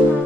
Salam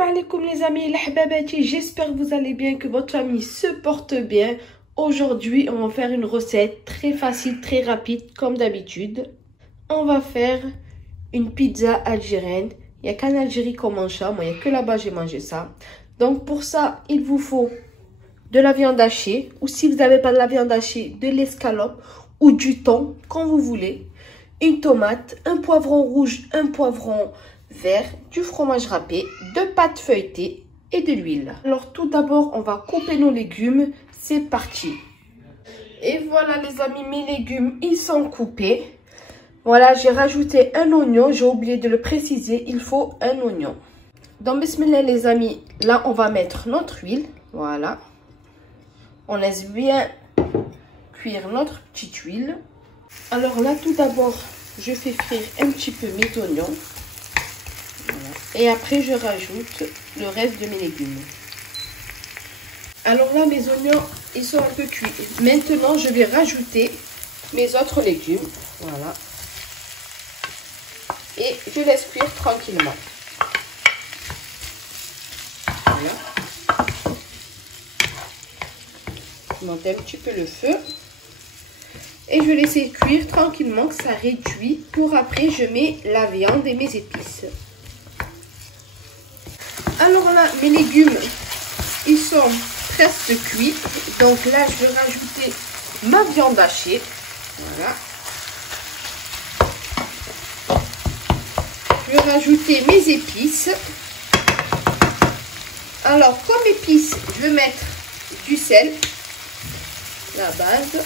alaikum les amis, j'espère que vous allez bien, que votre famille se porte bien. Aujourd'hui, on va faire une recette très facile, très rapide, comme d'habitude. On va faire une pizza algérienne. Il n'y a qu'en Algérie qu'on mange ça, moi il n'y a que là-bas j'ai mangé ça. Donc pour ça, il vous faut de la viande hachée, ou si vous n'avez pas de la viande hachée, de l'escalope ou du thon, quand vous voulez. Une tomate, un poivron rouge, un poivron vert, du fromage râpé, de pâte feuilletée et de l'huile. Alors tout d'abord, on va couper nos légumes. C'est parti. Et voilà les amis, mes légumes, ils sont coupés. Voilà, j'ai rajouté un oignon. J'ai oublié de le préciser, il faut un oignon. Donc bismillah les amis, là on va mettre notre huile. Voilà. On laisse bien cuire notre petite huile. Alors là tout d'abord, je fais frire un petit peu mes oignons. Et après, je rajoute le reste de mes légumes. Alors là, mes oignons, ils sont un peu cuits. Maintenant, je vais rajouter mes autres légumes. Voilà. Et je laisse cuire tranquillement. Voilà. Je monte un petit peu le feu. Et je vais laisser cuire tranquillement, que ça réduit. Pour après, je mets la viande et mes épices. Alors là, mes légumes, ils sont presque cuits. Donc là, je vais rajouter ma viande hachée. Voilà. Je vais rajouter mes épices. Alors, comme épices, je vais mettre du sel, la base.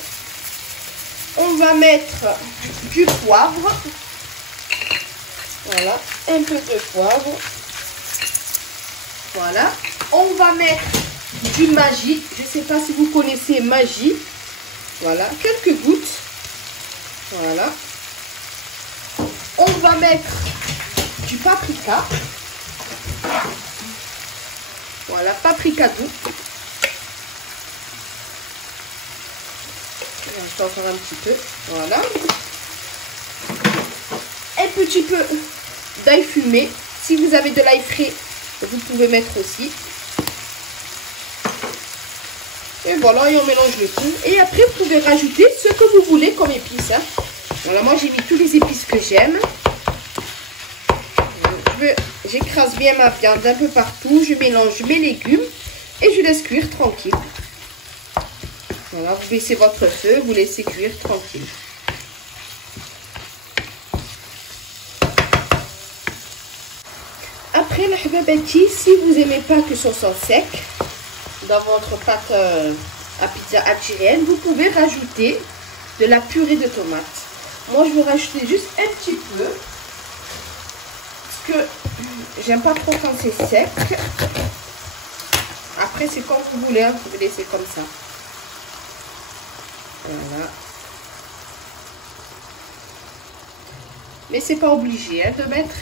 On va mettre du poivre. Voilà, un peu de poivre. Voilà, on va mettre du Maggi. Je ne sais pas si vous connaissez Maggi. Voilà, quelques gouttes. Voilà. On va mettre du paprika. Voilà, paprika doux. Je vais encore un petit peu. Voilà. Un petit peu d'ail fumé. Si vous avez de l'ail frais, vous pouvez mettre aussi. Et voilà, et on mélange le tout. Et après, vous pouvez rajouter ce que vous voulez comme épices. Hein. Voilà, moi j'ai mis tous les épices que j'aime. J'écrase bien ma viande un peu partout. Je mélange mes légumes et je laisse cuire tranquille. Voilà, vous baissez votre feu, vous laissez cuire tranquille. Après, les hababati, si vous n'aimez pas que ce soit sec dans votre pâte à pizza algérienne, vous pouvez rajouter de la purée de tomates. Moi, je vais rajouter juste un petit peu parce que j'aime pas trop quand c'est sec. Après, c'est comme vous voulez, hein, vous pouvez laisser comme ça. Voilà. Mais c'est pas obligé hein, de mettre.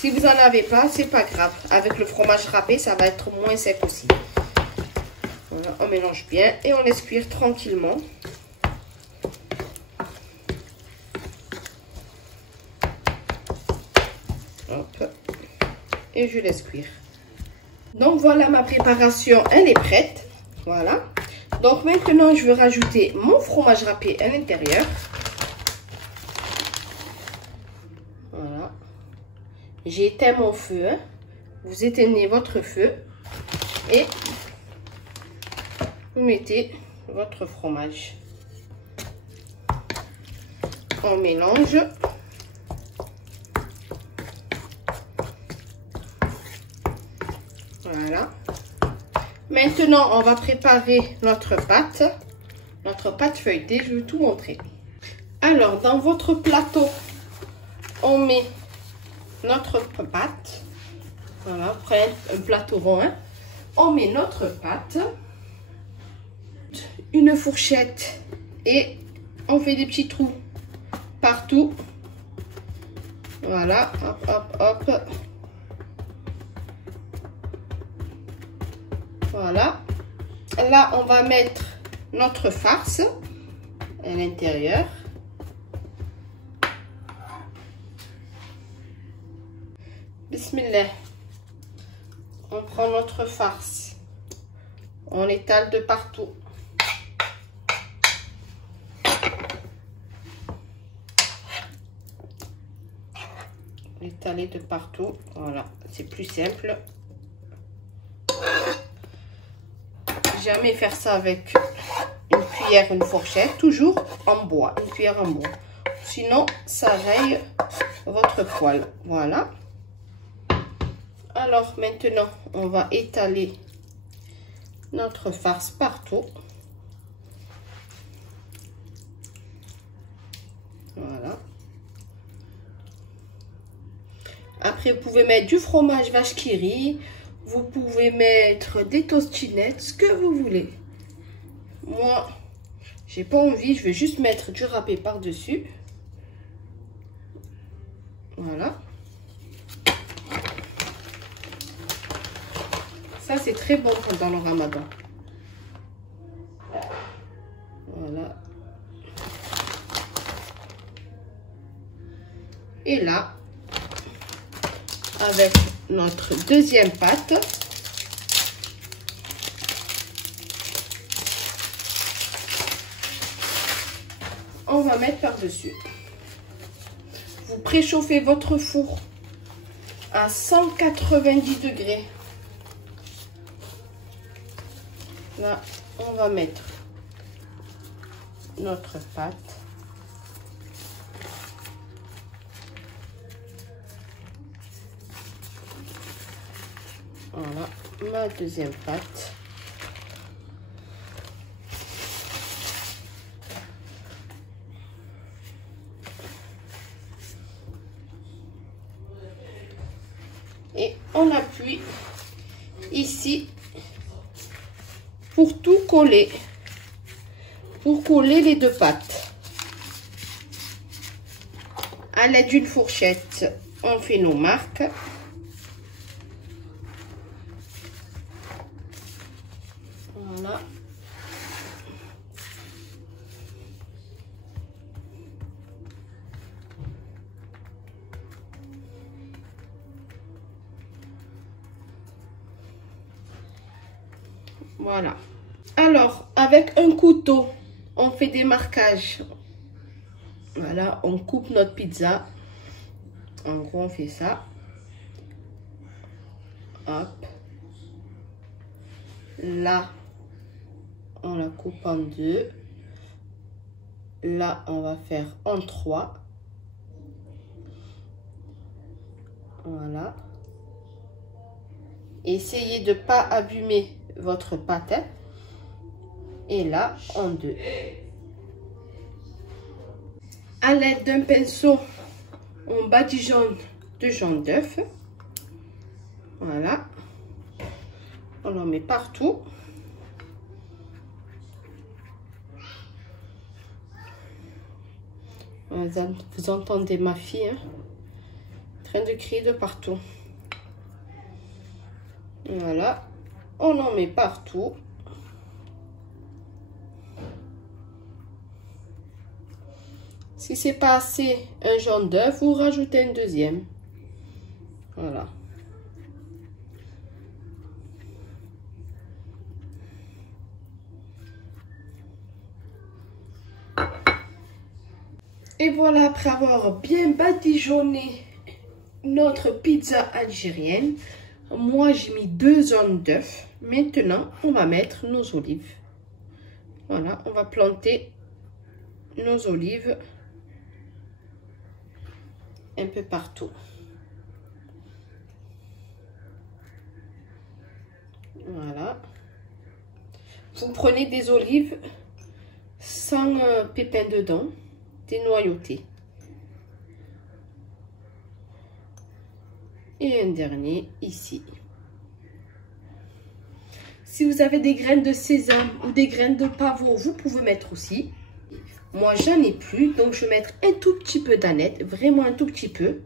Si vous n'en avez pas, c'est pas grave. Avec le fromage râpé, ça va être moins sec aussi. Voilà, on mélange bien et on laisse cuire tranquillement. Hop. Et je laisse cuire. Donc voilà, ma préparation, elle est prête. Voilà. Donc maintenant, je vais rajouter mon fromage râpé à l'intérieur. Voilà. J'ai éteint mon feu. Hein. Vous éteignez votre feu et vous mettez votre fromage. On mélange. Voilà. Maintenant, on va préparer notre pâte feuilletée. Je vais tout montrer. Alors, dans votre plateau, on met notre pâte. Voilà, vous prenez un plateau rond. Hein. On met notre pâte. Une fourchette et on fait des petits trous partout. Voilà, hop, hop, hop. Voilà. Là, on va mettre notre farce à l'intérieur. Bismillah. On prend notre farce. On l'étale de partout. L'étaler de partout. Voilà, c'est plus simple. Jamais faire ça avec une cuillère, une fourchette. Toujours en bois, une cuillère en bois. Sinon, ça raye votre poêle. Voilà. Alors maintenant, on va étaler notre farce partout. Voilà. Après, vous pouvez mettre du fromage vache qui rit. Vous pouvez mettre des tostinettes, ce que vous voulez. Moi, j'ai pas envie, je vais juste mettre du râpé par-dessus. Voilà. Ça, c'est très bon pendant le ramadan. Voilà. Et là, avec notre deuxième pâte, on va mettre par-dessus. Vous préchauffez votre four à 190 degrés. Là, on va mettre notre pâte. Voilà, ma deuxième pâte. Et on appuie ici pour tout coller. Pour coller les deux pâtes. À l'aide d'une fourchette, on fait nos marques. Voilà. Voilà. Alors, avec un couteau, on fait des marquages. Voilà, on coupe notre pizza. En gros, on fait ça. Hop. Là, on la coupe en deux. Là, on va faire en trois. Voilà. Essayez de ne pas abîmer votre pâte. Hein. Et là, en deux. À l'aide d'un pinceau, on badigeonne de jaune d'œuf. Voilà. On en met partout. Vous entendez ma fille hein, en train de crier de partout. Voilà. On en met partout. Si c'est pas assez un jaune d'œuf, vous rajoutez un deuxième. Voilà. Et voilà, après avoir bien badigeonné notre pizza algérienne, moi j'ai mis 2 jaunes d'œufs. Maintenant, on va mettre nos olives. Voilà, on va planter nos olives un peu partout. Voilà. Vous prenez des olives sans pépins dedans, dénoyautées. Et un dernier ici. Si vous avez des graines de sésame ou des graines de pavot, vous pouvez mettre aussi. Moi, j'en ai plus, donc je vais mettre un tout petit peu d'aneth, vraiment un tout petit peu.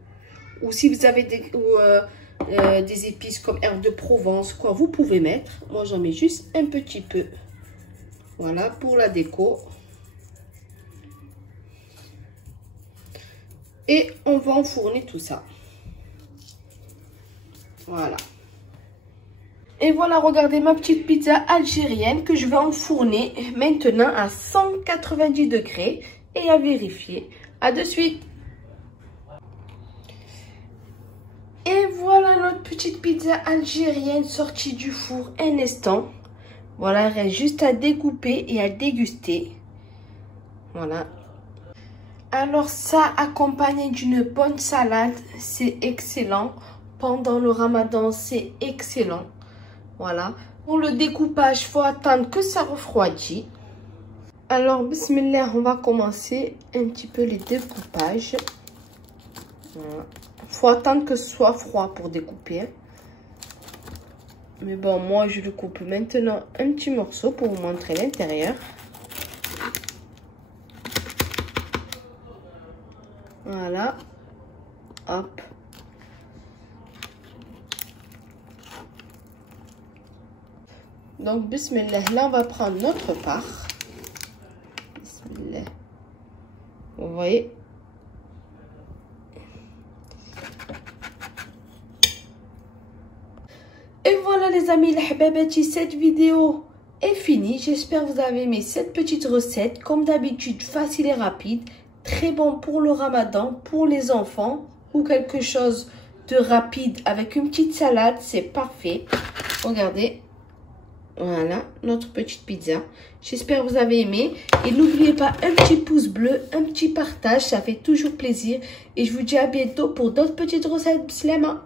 Ou si vous avez des épices comme herbes de Provence, quoi, vous pouvez mettre. Moi, j'en mets juste un petit peu. Voilà, pour la déco. Et on va enfourner tout ça. Voilà. Et voilà, regardez ma petite pizza algérienne que je vais enfourner maintenant à 190 degrés. Et à vérifier. À de suite. Et voilà notre petite pizza algérienne sortie du four un instant. Voilà, il reste juste à découper et à déguster. Voilà. Alors ça, accompagné d'une bonne salade, c'est excellent. Pendant le ramadan, c'est excellent. Voilà. Pour le découpage, il faut attendre que ça refroidit. Alors, bismillah, on va commencer un petit peu les découpages. Voilà. Faut attendre que ce soit froid pour découper. Mais bon, moi, je le coupe maintenant un petit morceau pour vous montrer l'intérieur. Voilà. Hop. Donc, bismillah, là, on va prendre notre part. Bismillah. Vous voyez? Et voilà les amis, les hababati, cette vidéo est finie. J'espère que vous avez aimé cette petite recette. Comme d'habitude, facile et rapide. Très bon pour le ramadan, pour les enfants. Ou quelque chose de rapide avec une petite salade. C'est parfait. Regardez. Voilà, notre petite pizza. J'espère que vous avez aimé. Et n'oubliez pas un petit pouce bleu, un petit partage. Ça fait toujours plaisir. Et je vous dis à bientôt pour d'autres petites recettes. Bislama.